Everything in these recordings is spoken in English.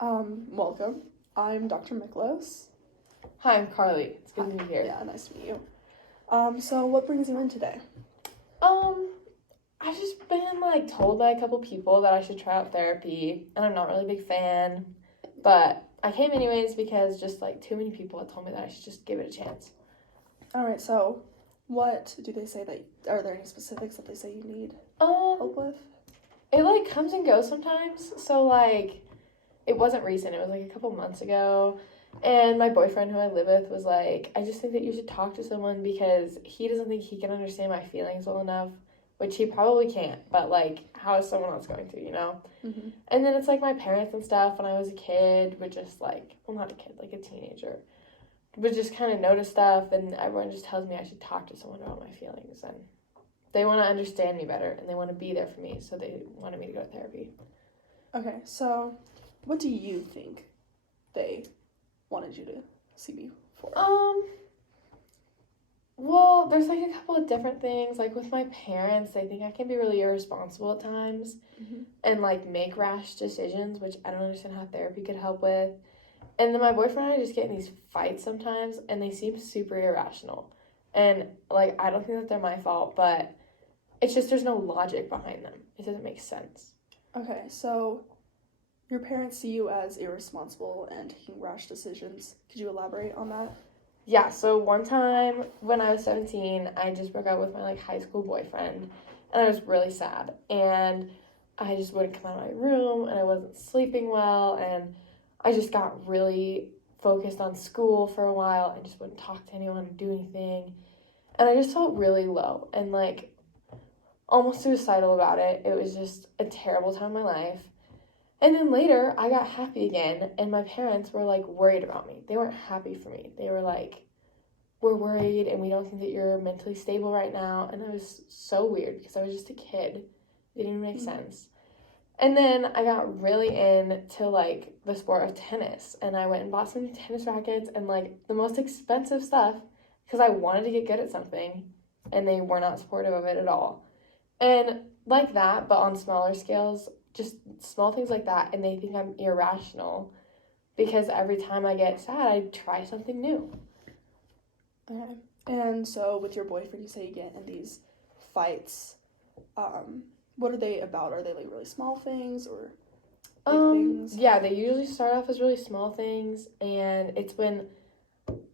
Welcome. I'm Dr. Miklos. Hi, I'm Carlie. It's good to be here. Yeah, nice to meet you. So what brings you in today? I've just been told by a couple people that I should try out therapy, and I'm not really a big fan, but I came anyways because just too many people had told me that I should just give it a chance. All right, so what do they say are there any specifics that they say you need help with? It comes and goes sometimes. So it wasn't recent. It was a couple months ago. And my boyfriend who I live with was like, I just think that you should talk to someone because he doesn't think he can understand my feelings well enough, which he probably can't, but how is someone else going to, you know? Mm-hmm. And then it's my parents and stuff when I was a kid would just well, not a kid, a teenager, would just kind of notice stuff, and everyone just tells me I should talk to someone about my feelings, and they want to understand me better, and they want to be there for me, so they wanted me to go to therapy. Okay, so what do you think they wanted you to see me for? Well, there's a couple of different things. With my parents, they think I can be really irresponsible at times, Mm-hmm. and make rash decisions, which I don't understand how therapy could help with. And then my boyfriend and I just get in these fights sometimes, and they seem super irrational. And I don't think that they're my fault, but it's just there's no logic behind them. It doesn't make sense. Okay, so your parents see you as irresponsible and taking rash decisions. Could you elaborate on that? Yeah, so one time when I was 17, I just broke up with my high school boyfriend, and I was really sad. And I just wouldn't come out of my room, and I wasn't sleeping well, and I just got really focused on school for a while and just wouldn't talk to anyone or do anything. And I just felt really low and almost suicidal about it. It was just a terrible time in my life. And then later, I got happy again, and my parents were worried about me. They weren't happy for me. They were we're worried, and we don't think that you're mentally stable right now. And it was so weird because I was just a kid. It didn't even make sense. And then I got really into the sport of tennis, and I went and bought some new tennis rackets and the most expensive stuff because I wanted to get good at something, and they were not supportive of it at all. And that, but on smaller scales, just small things like that, and they think I'm irrational because every time I get sad, I try something new. Okay. And so with your boyfriend, you say you get in these fights. What are they about? Are they really small things or big things? Yeah, they usually start off as really small things, and it's when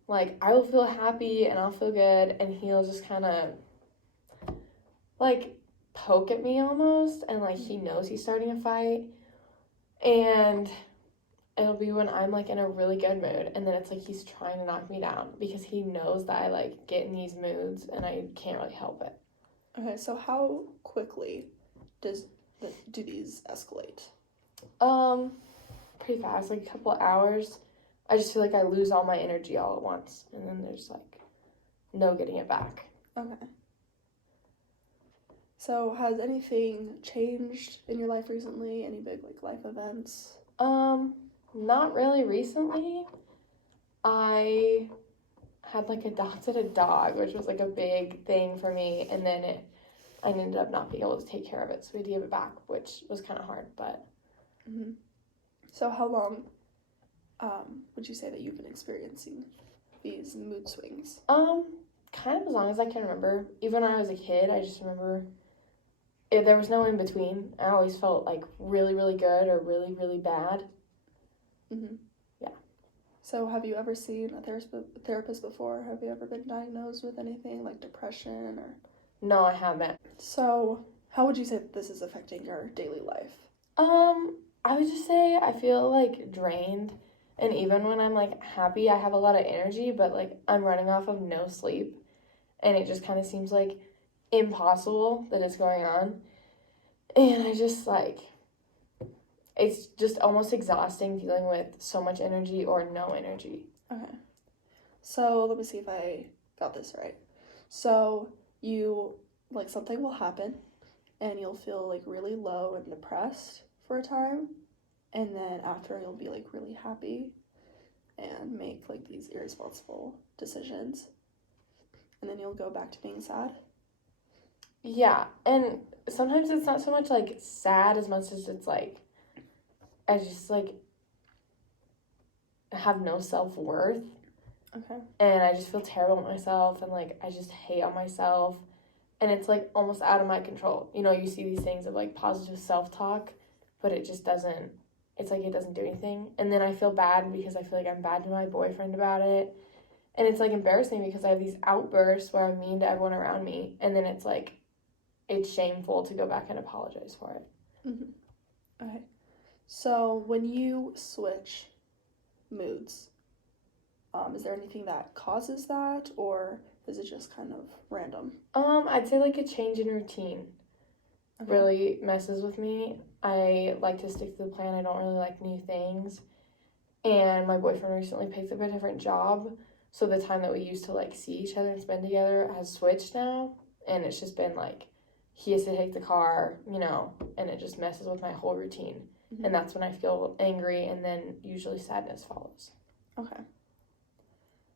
I will feel happy and I'll feel good, and he'll just kind of poke at me almost, and he knows he's starting a fight, and it'll be when I'm in a really good mood, and then it's he's trying to knock me down because he knows that I get in these moods and I can't really help it. Okay, so how quickly do these escalate? Pretty fast, a couple hours. I just feel I lose all my energy all at once, and then there's no getting it back. Okay. So has anything changed in your life recently? Any big life events? Not really recently. I had adopted a dog, which was a big thing for me, and then I ended up not being able to take care of it, so we had to give it back, which was kind of hard, but. Mm-hmm. So how long would you say that you've been experiencing these mood swings? Kind of as long as I can remember. Even when I was a kid, I just remember there was no in between. I always felt really, really good or really, really bad. Mm-hmm. Yeah. So have you ever seen a therapist before? Have you ever been diagnosed with anything like depression or? No, I haven't. So how would you say that this is affecting your daily life? I would just say I feel drained, and even when I'm happy, I have a lot of energy, but I'm running off of no sleep, and it just kind of seems impossible that it's going on, and I just it's just almost exhausting dealing with so much energy or no energy. Okay, so let me see if I got this right. So you something will happen and you'll feel really low and depressed for a time, and then after you'll be really happy and make these irresponsible decisions, and then you'll go back to being sad. Yeah, and sometimes it's not so much sad as much as it's I just have no self-worth. Okay. And I just feel terrible about myself, and like I just hate on myself, and it's like almost out of my control. You know, you see these things of like positive self-talk, but it just doesn't, it's like it doesn't do anything. And then I feel bad because I feel like I'm bad to my boyfriend about it. And it's like embarrassing because I have these outbursts where I'm mean to everyone around me, and then it's like it's shameful to go back and apologize for it. Mm-hmm. Okay. So when you switch moods, is there anything that causes that, or is it just kind of random? I'd say like a change in routine really messes with me. I like to stick to the plan. I don't really like new things. And my boyfriend recently picked up a different job, so the time that we used to like see each other and spend together has switched now, and it's just been like he has to take the car, you know, and it just messes with my whole routine. Mm-hmm. And that's when I feel angry, and then usually sadness follows. Okay.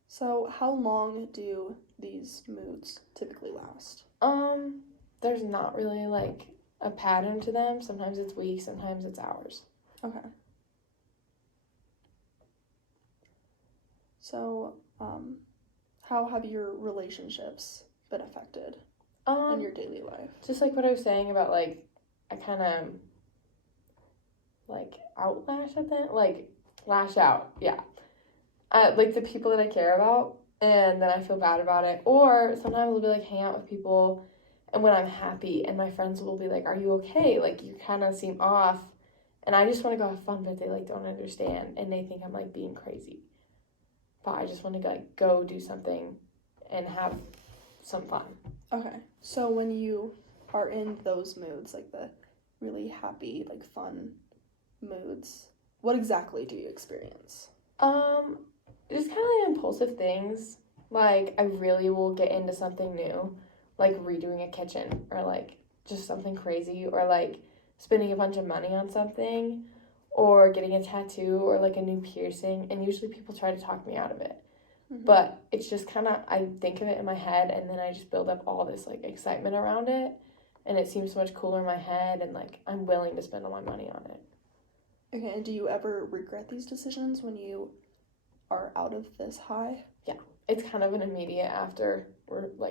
So how long do these moods typically last? There's not really like a pattern to them. Sometimes it's weeks, sometimes it's hours. Okay. So, how have your relationships been affected in your daily life? Just like what I was saying about like I kind of like outlash at them, like lash out, yeah. Like the people that I care about, and then I feel bad about it. Or sometimes I'll be like hang out with people, and when I'm happy, and my friends will be like, "Are you okay? Like you kind of seem off," and I just want to go have fun, but they like don't understand, and they think I'm like being crazy. But I just want to like go do something, and have some fun. Okay. So when you are in those moods, like the really happy, like fun moods, what exactly do you experience? Just kind of like impulsive things. Like, I really will get into something new, like redoing a kitchen, or like just something crazy, or like spending a bunch of money on something, or getting a tattoo, or like a new piercing. And usually people try to talk me out of it. Mm-hmm. But it's just kind of, I think of it in my head, and then I just build up all this like excitement around it. And it seems so much cooler in my head, and like I'm willing to spend all my money on it. Okay, and do you ever regret these decisions when you are out of this high? Yeah, it's kind of an immediate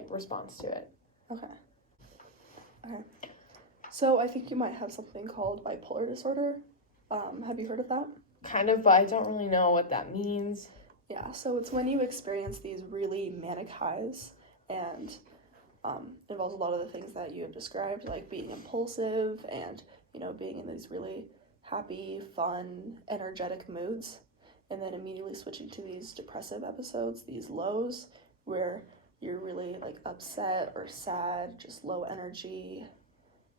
response to it. Okay. So I think you might have something called bipolar disorder. Have you heard of that? Kind of, but I don't really know what that means. Yeah, so it's when you experience these really manic highs, and involves a lot of the things that you have described, like being impulsive and, you know, being in these really happy, fun, energetic moods, and then immediately switching to these depressive episodes, these lows, where you're really like upset or sad, just low energy,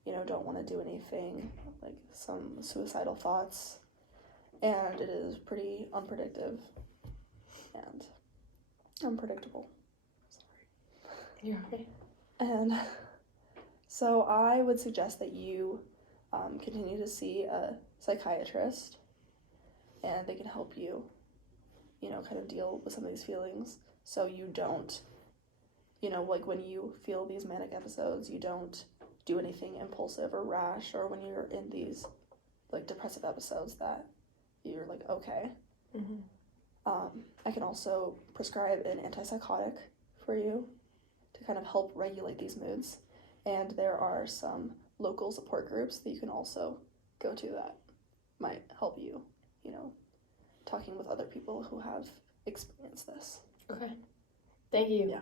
you know, don't want to do anything, like some suicidal thoughts, and it is pretty unpredictable and unpredictable. You're okay. And so I would suggest that you continue to see a psychiatrist, and they can help you, you know, kind of deal with some of these feelings, so you don't, you know, like when you feel these manic episodes, you don't do anything impulsive or rash, or when you're in these like depressive episodes that you're like, okay. Mm-hmm. I can also prescribe an antipsychotic for you to kind of help regulate these moods, and there are some local support groups that you can also go to that might help you, you know, talking with other people who have experienced this. Okay. Thank you. Yeah.